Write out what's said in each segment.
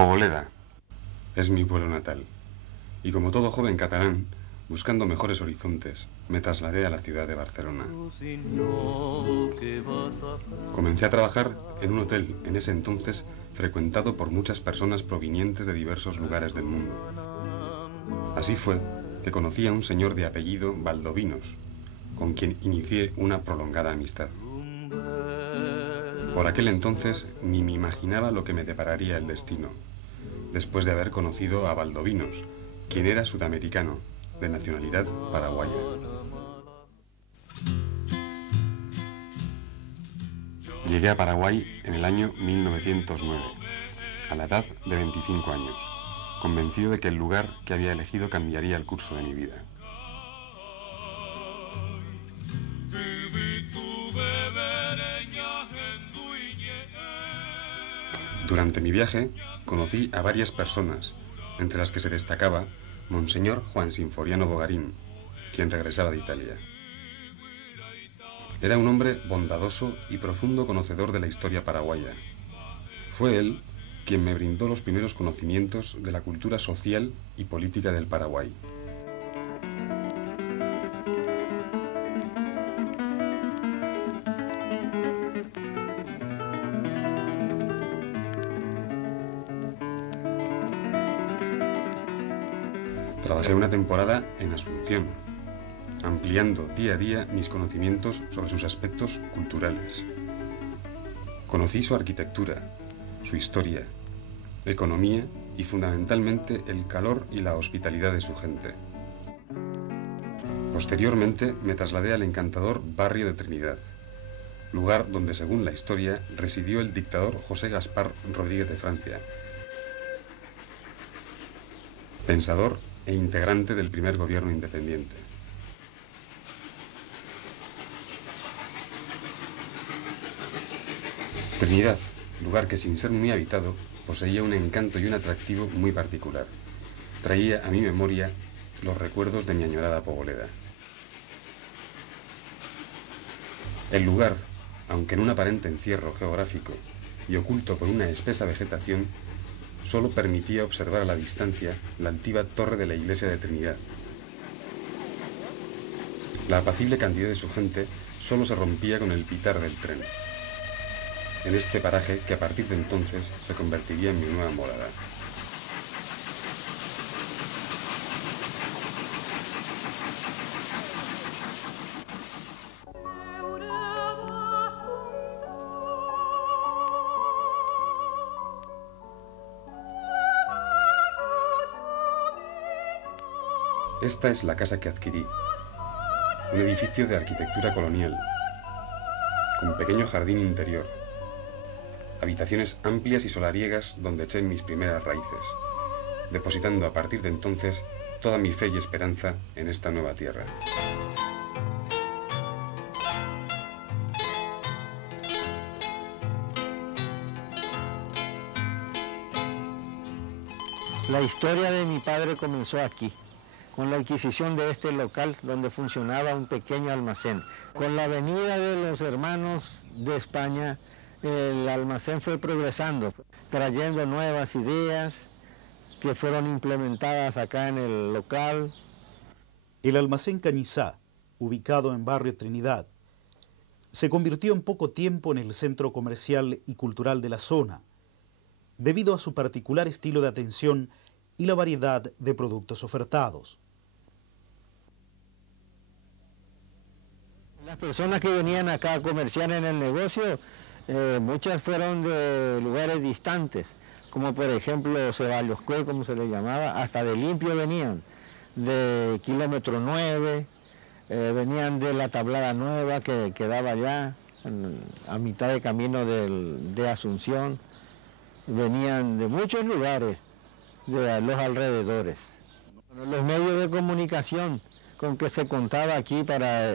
Poboleda es mi pueblo natal, y como todo joven catalán, buscando mejores horizontes, me trasladé a la ciudad de Barcelona. Comencé a trabajar en un hotel, en ese entonces frecuentado por muchas personas provenientes de diversos lugares del mundo. Así fue que conocí a un señor de apellido Valdovinos, con quien inicié una prolongada amistad. Por aquel entonces ni me imaginaba lo que me depararía el destino, después de haber conocido a Valdovinos, quien era sudamericano, de nacionalidad paraguaya. Llegué a Paraguay en el año 1909, a la edad de 25 años, convencido de que el lugar que había elegido cambiaría el curso de mi vida. Durante mi viaje conocí a varias personas, entre las que se destacaba Monseñor Juan Sinforiano Bogarín, quien regresaba de Italia. Era un hombre bondadoso y profundo conocedor de la historia paraguaya. Fue él quien me brindó los primeros conocimientos de la cultura social y política del Paraguay. Trabajé una temporada en Asunción, ampliando día a día mis conocimientos sobre sus aspectos culturales. Conocí su arquitectura, su historia, economía y fundamentalmente el calor y la hospitalidad de su gente. Posteriormente me trasladé al encantador barrio de Trinidad, lugar donde, según la historia, residió el dictador José Gaspar Rodríguez de Francia, pensador e integrante del primer gobierno independiente. Trinidad, lugar que sin ser muy habitado, poseía un encanto y un atractivo muy particular. Traía a mi memoria los recuerdos de mi añorada Poboleda. El lugar, aunque en un aparente encierro geográfico y oculto por una espesa vegetación, solo permitía observar a la distancia la altiva torre de la iglesia de Trinidad. La apacible cantidad de su gente solo se rompía con el pitar del tren. En este paraje que a partir de entonces se convertiría en mi nueva morada. Esta es la casa que adquirí, un edificio de arquitectura colonial, con pequeño jardín interior, habitaciones amplias y solariegas donde eché mis primeras raíces, depositando a partir de entonces toda mi fe y esperanza en esta nueva tierra. La historia de mi padre comenzó aquí, con la adquisición de este local donde funcionaba un pequeño almacén. Con la venida de los hermanos de España, el almacén fue progresando, trayendo nuevas ideas que fueron implementadas acá en el local. El almacén Cañizá, ubicado en barrio Trinidad, se convirtió en poco tiempo en el centro comercial y cultural de la zona, debido a su particular estilo de atención y la variedad de productos ofertados. Las personas que venían acá a comerciar en el negocio, muchas fueron de lugares distantes, como por ejemplo Ceballos-Cue, como se le llamaba, hasta de Limpio venían, de Kilómetro 9, venían de la Tablada Nueva que quedaba allá, a mitad de camino de Asunción, venían de muchos lugares, de los alrededores. Los medios de comunicación con que se contaba aquí para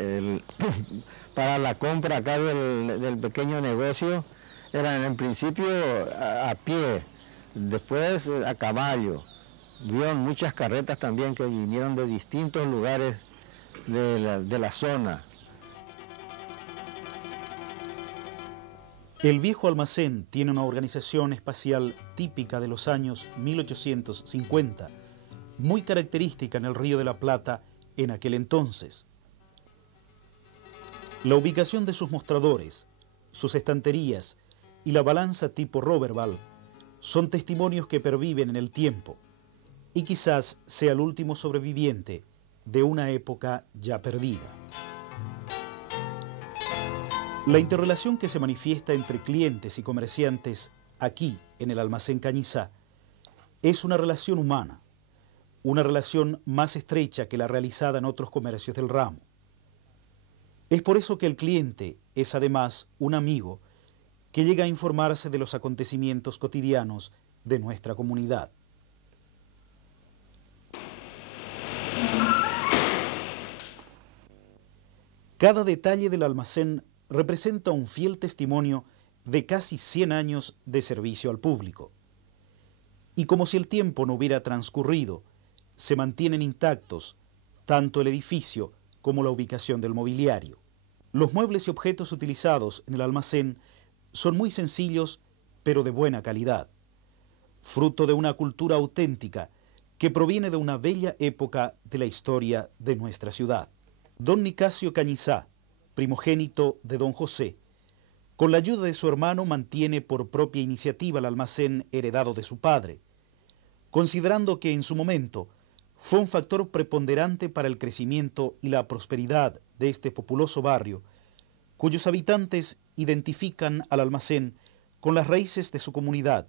la compra acá del pequeño negocio eran en principio a pie, después a caballo. Vieron muchas carretas también que vinieron de distintos lugares de la zona. El viejo almacén tiene una organización espacial típica de los años 1850, muy característica en el Río de la Plata en aquel entonces. La ubicación de sus mostradores, sus estanterías y la balanza tipo Roberval son testimonios que perviven en el tiempo y quizás sea el último sobreviviente de una época ya perdida. La interrelación que se manifiesta entre clientes y comerciantes aquí en el almacén Cañizá es una relación humana, una relación más estrecha que la realizada en otros comercios del ramo. Es por eso que el cliente es además un amigo que llega a informarse de los acontecimientos cotidianos de nuestra comunidad. Cada detalle del almacén representa un fiel testimonio de casi 100 años de servicio al público. Y como si el tiempo no hubiera transcurrido, se mantienen intactos tanto el edificio como la ubicación del mobiliario. Los muebles y objetos utilizados en el almacén son muy sencillos, pero de buena calidad, fruto de una cultura auténtica que proviene de una bella época de la historia de nuestra ciudad. Don Nicasio Cañizá, primogénito de don José, con la ayuda de su hermano mantiene por propia iniciativa el almacén heredado de su padre, considerando que en su momento fue un factor preponderante para el crecimiento y la prosperidad de este populoso barrio, cuyos habitantes identifican al almacén con las raíces de su comunidad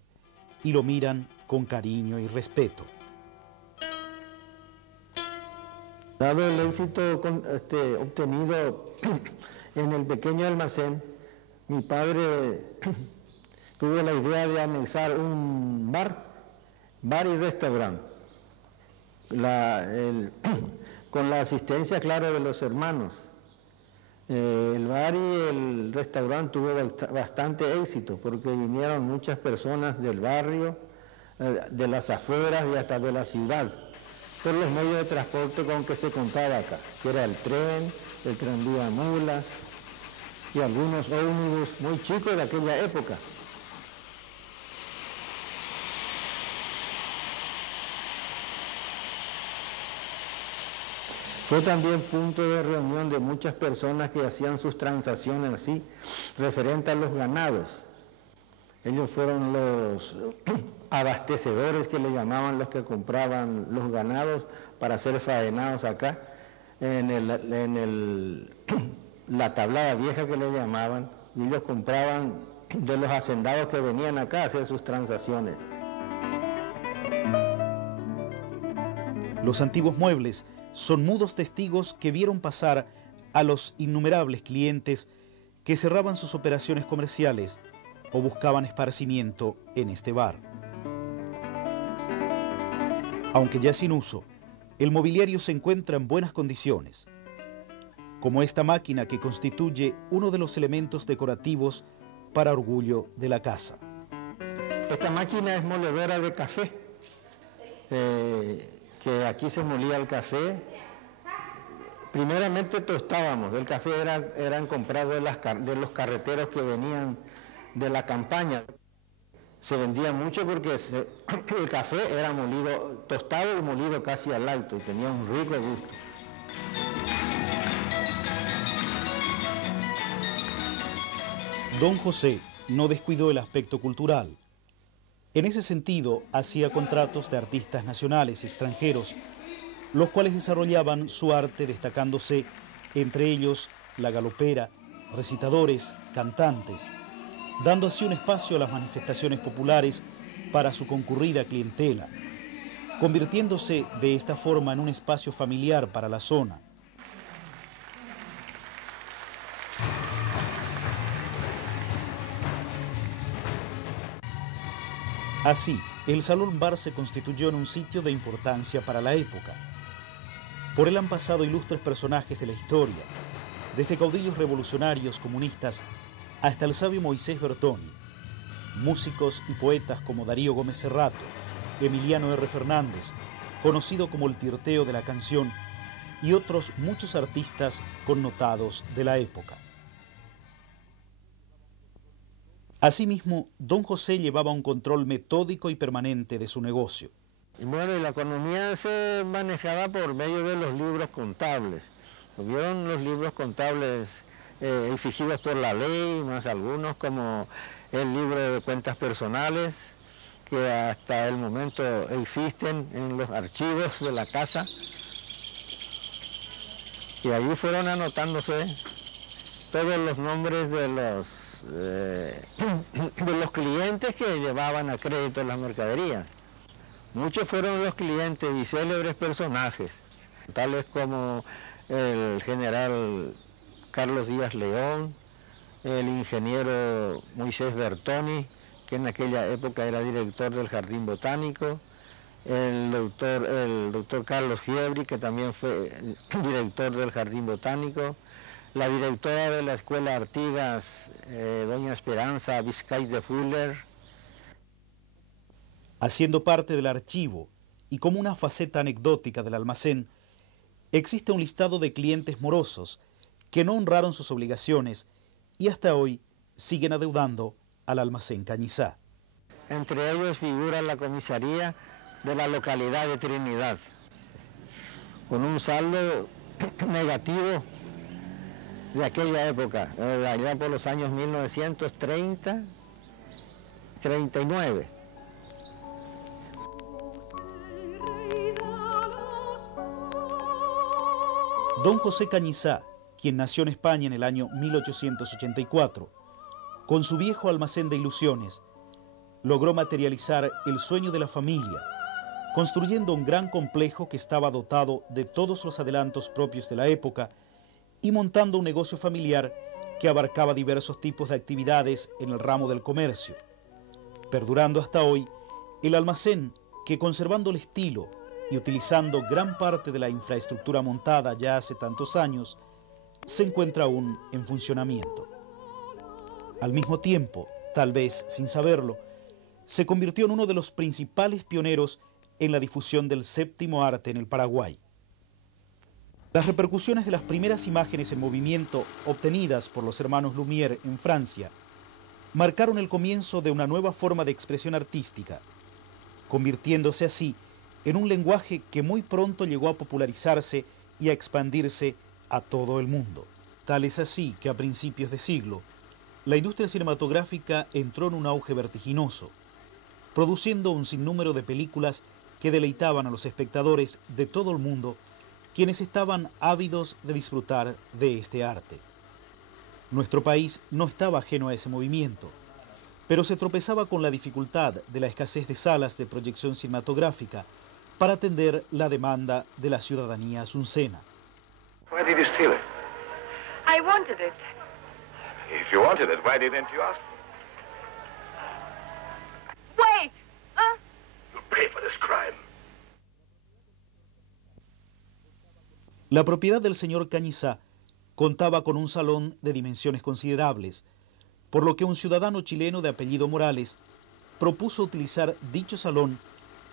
y lo miran con cariño y respeto. Dado el éxito obtenido en el pequeño almacén, mi padre tuvo la idea de anexar un bar y restaurante, con la asistencia, claro, de los hermanos. El bar y el restaurante tuvo bastante éxito porque vinieron muchas personas del barrio, de las afueras y hasta de la ciudad, por los medios de transporte con que se contaba acá, que era el tranvía mulas y algunos ómnibus muy chicos de aquella época. Fue también punto de reunión de muchas personas que hacían sus transacciones así, referente a los ganados. Ellos fueron los abastecedores que le llamaban, los que compraban los ganados para ser faenados acá, la tablada vieja que le llamaban, y ellos compraban de los hacendados que venían acá a hacer sus transacciones. Los antiguos muebles son mudos testigos que vieron pasar a los innumerables clientes que cerraban sus operaciones comerciales o buscaban esparcimiento en este bar. Aunque ya sin uso, el mobiliario se encuentra en buenas condiciones, como esta máquina que constituye uno de los elementos decorativos para orgullo de la casa. Esta máquina es moledora de café, que aquí se molía el café. Primeramente tostábamos, el café eran comprados de los carreteros que venían de la campaña. Se vendía mucho porque el café era molido, tostado y molido casi al alto, y tenía un rico gusto. Don José no descuidó el aspecto cultural. En ese sentido, hacía contratos de artistas nacionales y extranjeros, los cuales desarrollaban su arte destacándose, entre ellos la galopera, recitadores, cantantes, dando así un espacio a las manifestaciones populares para su concurrida clientela, convirtiéndose de esta forma en un espacio familiar para la zona. Así, el Salón Bar se constituyó en un sitio de importancia para la época. Por él han pasado ilustres personajes de la historia, desde caudillos revolucionarios comunistas hasta el sabio Moisés Bertoni, músicos y poetas como Darío Gómez Cerrato, Emiliano R. Fernández, conocido como el Tirteo de la Canción, y otros muchos artistas connotados de la época. Asimismo, don José llevaba un control metódico y permanente de su negocio. Bueno, y la economía se manejaba por medio de los libros contables. Hubieron los libros contables exigidos por la ley, más algunos como el libro de cuentas personales, que hasta el momento existen en los archivos de la casa. Y allí fueron anotándose todos los nombres de los clientes que llevaban a crédito las mercaderías. Muchos fueron los clientes y célebres personajes, tales como el general Carlos Díaz León, el ingeniero Moisés Bertoni, que en aquella época era director del Jardín Botánico, el doctor Carlos Fiebri, que también fue director del Jardín Botánico, la directora de la Escuela Artigas, doña Esperanza Vizcay de Fuller. Haciendo parte del archivo y como una faceta anecdótica del almacén, existe un listado de clientes morosos que no honraron sus obligaciones y hasta hoy siguen adeudando al almacén Cañizá. Entre ellos figura la comisaría de la localidad de Trinidad, con un saldo negativo de aquella época, allá por los años 1930, 39. Don José Cañizá, quien nació en España en el año 1884, con su viejo almacén de ilusiones, logró materializar el sueño de la familia, construyendo un gran complejo que estaba dotado de todos los adelantos propios de la época y montando un negocio familiar que abarcaba diversos tipos de actividades en el ramo del comercio, perdurando hasta hoy el almacén que, conservando el estilo y utilizando gran parte de la infraestructura montada ya hace tantos años, se encuentra aún en funcionamiento. Al mismo tiempo, tal vez sin saberlo, se convirtió en uno de los principales pioneros en la difusión del séptimo arte en el Paraguay. Las repercusiones de las primeras imágenes en movimiento obtenidas por los hermanos Lumière en Francia marcaron el comienzo de una nueva forma de expresión artística, convirtiéndose así en un lenguaje que muy pronto llegó a popularizarse y a expandirse a todo el mundo. Tal es así que a principios de siglo, la industria cinematográfica entró en un auge vertiginoso, produciendo un sinnúmero de películas que deleitaban a los espectadores de todo el mundo, quienes estaban ávidos de disfrutar de este arte. Nuestro país no estaba ajeno a ese movimiento, pero se tropezaba con la dificultad de la escasez de salas de proyección cinematográfica para atender la demanda de la ciudadanía asuncena. Why did you steal it? I wanted it. If you wanted it, why didn't you ask? Wait! You'll pay for this crime. La propiedad del señor Cañizá contaba con un salón de dimensiones considerables, por lo que un ciudadano chileno de apellido Morales propuso utilizar dicho salón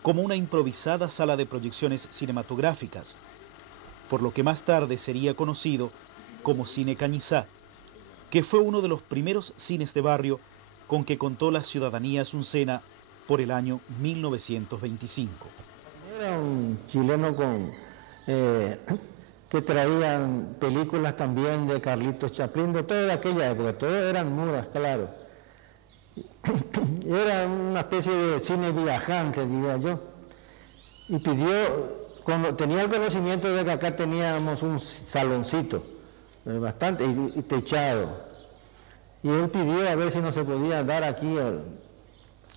como una improvisada sala de proyecciones cinematográficas, por lo que más tarde sería conocido como Cine Cañizá, que fue uno de los primeros cines de barrio con que contó la ciudadanía asuncena por el año 1925. Era un chileno que traían películas también de Carlitos Chaplin, de toda aquella época, todos eran muras, claro. Era una especie de cine viajante, diría yo. Y pidió, cuando tenía el conocimiento de que acá teníamos un saloncito, bastante, y techado. Y él pidió a ver si no se podía dar aquí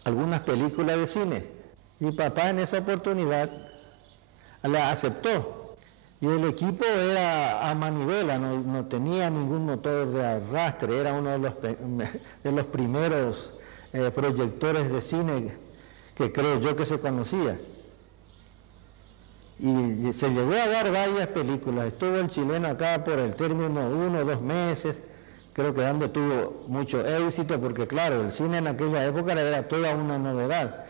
algunas películas de cine. Y papá en esa oportunidad la aceptó. Y el equipo era a manivela, no tenía ningún motor de arrastre, era uno de los primeros proyectores de cine que creo yo que se conocía. Y se llegó a dar varias películas, estuvo el chileno acá por el término de 1 o 2 meses, creo que tuvo mucho éxito, porque claro, el cine en aquella época era toda una novedad.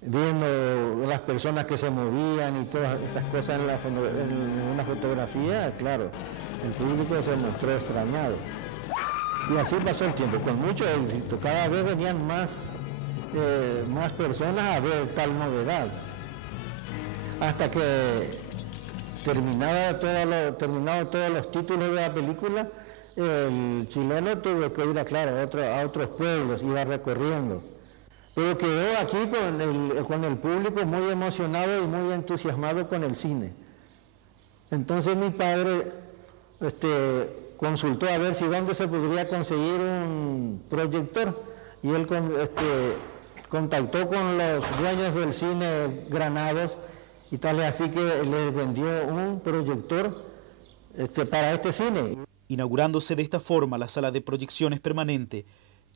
Viendo las personas que se movían y todas esas cosas en una fotografía, claro, el público se mostró extrañado. Y así pasó el tiempo, con mucho éxito. Cada vez venían más personas a ver tal novedad. Hasta que terminados todos los títulos de la película, el chileno tuvo que ir, claro, a otros pueblos, iba recorriendo. Pero quedó aquí con el público muy emocionado y muy entusiasmado con el cine. Entonces mi padre consultó a ver si dónde se podría conseguir un proyector, y él contactó con los dueños del cine Granados, y tal es así que les vendió un proyector para este cine. Inaugurándose de esta forma la sala de proyecciones permanente,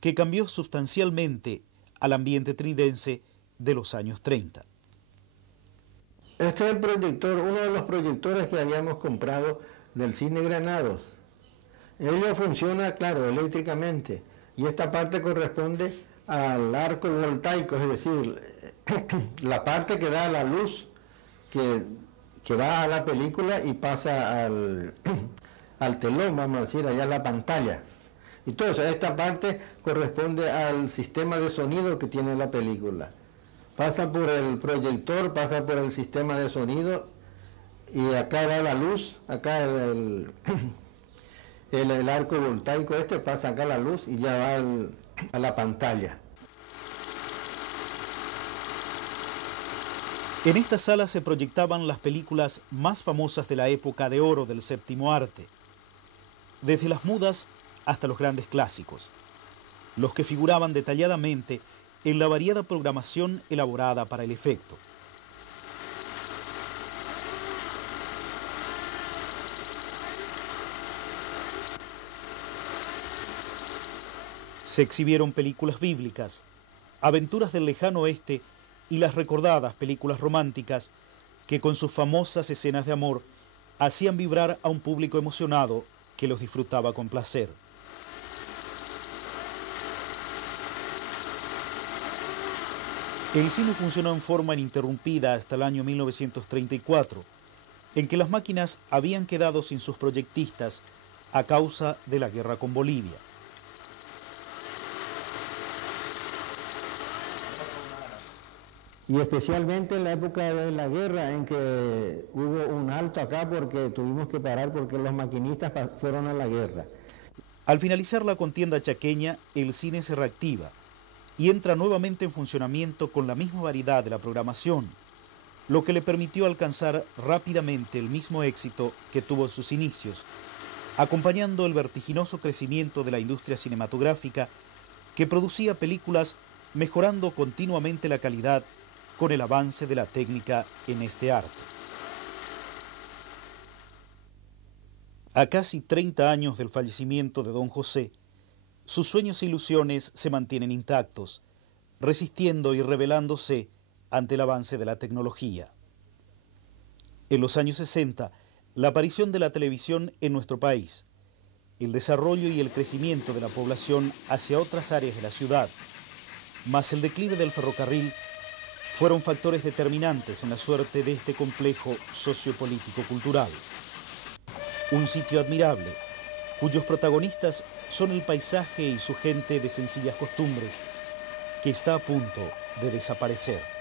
que cambió sustancialmente al ambiente trindense de los años 30. Este es el proyector, uno de los proyectores que habíamos comprado del cine Granados. Ello funciona, claro, eléctricamente, y esta parte corresponde al arco voltaico, es decir, la parte que da la luz que va a la película y pasa al telón, vamos a decir, allá a la pantalla. Entonces, esta parte corresponde al sistema de sonido que tiene la película. Pasa por el proyector, pasa por el sistema de sonido, y acá va la luz, acá el arco voltaico pasa acá la luz y ya va a la pantalla. En esta sala se proyectaban las películas más famosas de la época de oro del séptimo arte, desde las mudas hasta los grandes clásicos, los que figuraban detalladamente en la variada programación elaborada para el efecto. Se exhibieron películas bíblicas, aventuras del lejano oeste y las recordadas películas románticas que con sus famosas escenas de amor hacían vibrar a un público emocionado que los disfrutaba con placer. El cine funcionó en forma ininterrumpida hasta el año 1934, en que las máquinas habían quedado sin sus proyectistas a causa de la guerra con Bolivia. Y especialmente en la época de la guerra, en que hubo un alto acá porque tuvimos que parar porque los maquinistas fueron a la guerra. Al finalizar la contienda chaqueña, el cine se reactiva y entra nuevamente en funcionamiento con la misma variedad de la programación, lo que le permitió alcanzar rápidamente el mismo éxito que tuvo en sus inicios, acompañando el vertiginoso crecimiento de la industria cinematográfica, que producía películas mejorando continuamente la calidad con el avance de la técnica en este arte. A casi 30 años del fallecimiento de don José, sus sueños e ilusiones se mantienen intactos, resistiendo y rebelándose ante el avance de la tecnología. En los años 60, la aparición de la televisión en nuestro país, el desarrollo y el crecimiento de la población hacia otras áreas de la ciudad, más el declive del ferrocarril, fueron factores determinantes en la suerte de este complejo sociopolítico-cultural. Un sitio admirable, cuyos protagonistas son el paisaje y su gente de sencillas costumbres, que está a punto de desaparecer.